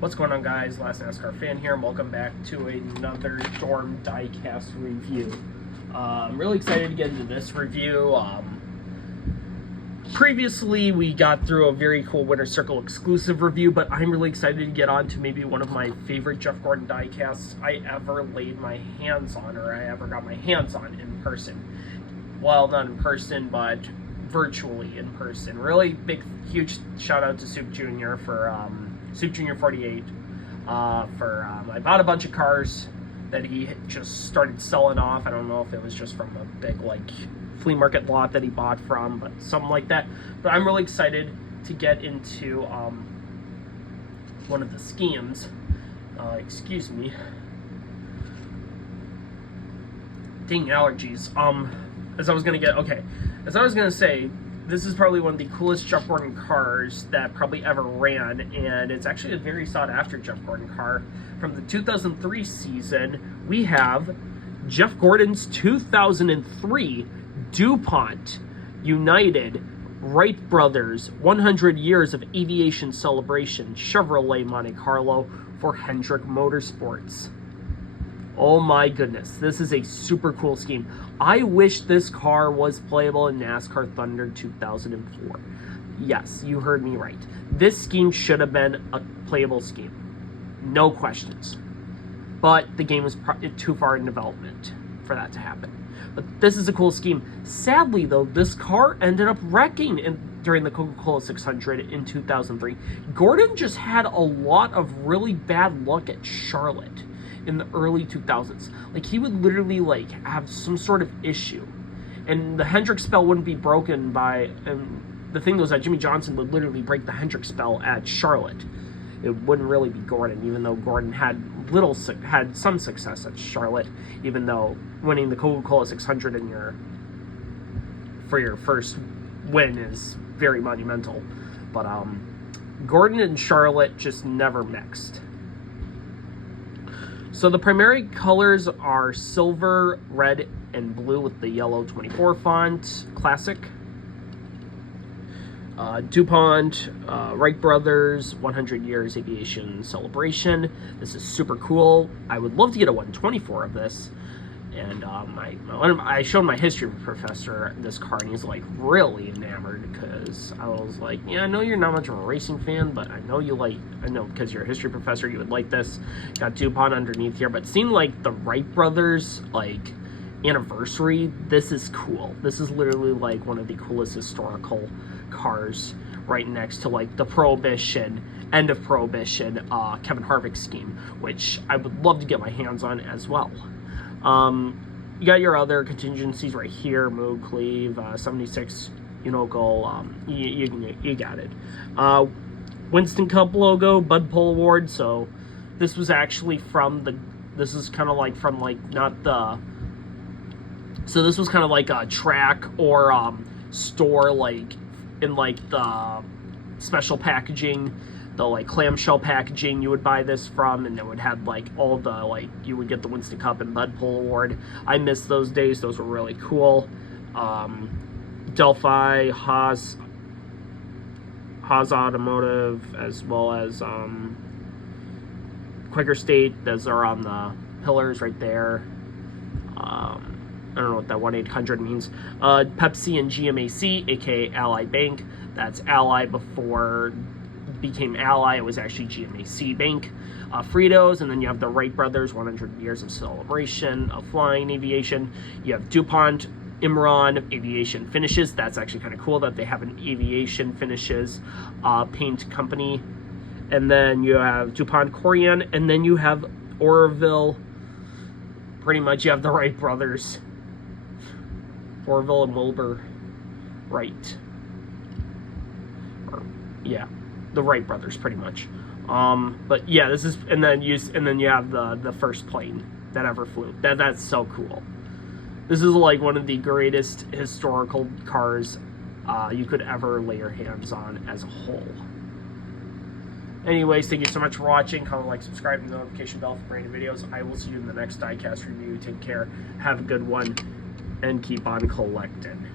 What's going on, guys? Last NASCAR fan here, and welcome back to another Dorm Diecast review. I'm really excited to get into this review. Previously, we got through a very cool Winter Circle exclusive review, but I'm really excited to get on to maybe one of my favorite Jeff Gordon diecasts I ever laid my hands on, or I ever got my hands on in person. Well, not in person, but virtually in person. Really big, huge shout out to Soup Jr. for Soup Jr. 48 I bought a bunch of cars that he just started selling off. I don't know if it was just from a big flea market lot that he bought from, but something like that. But I'm really excited to get into one of the schemes. Excuse me. Dang allergies. As I was gonna say, this is probably one of the coolest Jeff Gordon cars that probably ever ran, and it's actually a very sought-after Jeff Gordon car. From the 2003 season, we have Jeff Gordon's 2003 DuPont United Wright Brothers 100 Years of Aviation Celebration Chevrolet Monte Carlo for Hendrick Motorsports. Oh my goodness, this is a super cool scheme. I wish this car was playable in NASCAR Thunder 2004. Yes, you heard me right. This scheme should have been a playable scheme. No questions. But the game was too far in development for that to happen. But this is a cool scheme. Sadly, though, this car ended up wrecking during the Coca Cola 600 in 2003. Gordon just had a lot of really bad luck at Charlotte in the early 2000s. He would literally have some sort of issue, and the Hendrick spell wouldn't be broken by, and the thing was that Jimmy Johnson would literally break the Hendrick spell at Charlotte. It wouldn't really be Gordon, even though Gordon had some success at Charlotte, even though winning the Coca Cola 600 for your first win is very monumental. But Gordon and Charlotte just never mixed. So the primary colors are silver, red, and blue with the yellow 24 font, classic. DuPont, Wright Brothers, 100 Years Aviation Celebration. This is super cool. I would love to get a 124 of this. And I showed my history professor this car, and he's really enamored, because I was like, yeah, I know you're not much of a racing fan, but I know because you're a history professor, you would like this. Got DuPont underneath here, but seeing the Wright Brothers anniversary, this is cool. This is literally one of the coolest historical cars, right next to the Prohibition, end of Prohibition, Kevin Harvick scheme, which I would love to get my hands on as well. You got your other contingencies right here, Moog, Cleve, 76, Unocal, you got it. Winston Cup logo, Bud Pole Award, so this was actually this is kind of so this was kind of like a track or store in the special packaging, the clamshell packaging you would buy this from, and it would have all the you would get the Winston Cup and Bud Pole Award. I miss those days. Those were really cool. Delphi, Haas Automotive, as well as Quaker State. Those are on the pillars right there. I don't know what that 1-800 means. Pepsi and GMAC, aka Ally Bank. That's Ally before became Ally. It was actually GMAC Bank. Fritos, and then you have the Wright Brothers 100 Years of Celebration of Flying Aviation. You have DuPont Imran Aviation Finishes. That's actually kind of cool that they have an aviation finishes paint company. And then you have DuPont Corian, and then you have Oroville. Pretty much you have the Wright Brothers, Orville and Wilbur Wright. The Wright Brothers, pretty much. But yeah, this is, and then you have the first plane that ever flew. That's so cool. This is one of the greatest historical cars you could ever lay your hands on as a whole. Anyways, thank you so much for watching. Comment, subscribe, and the notification bell for brand new videos. I will see you in the next diecast review. Take care, have a good one, and keep on collecting.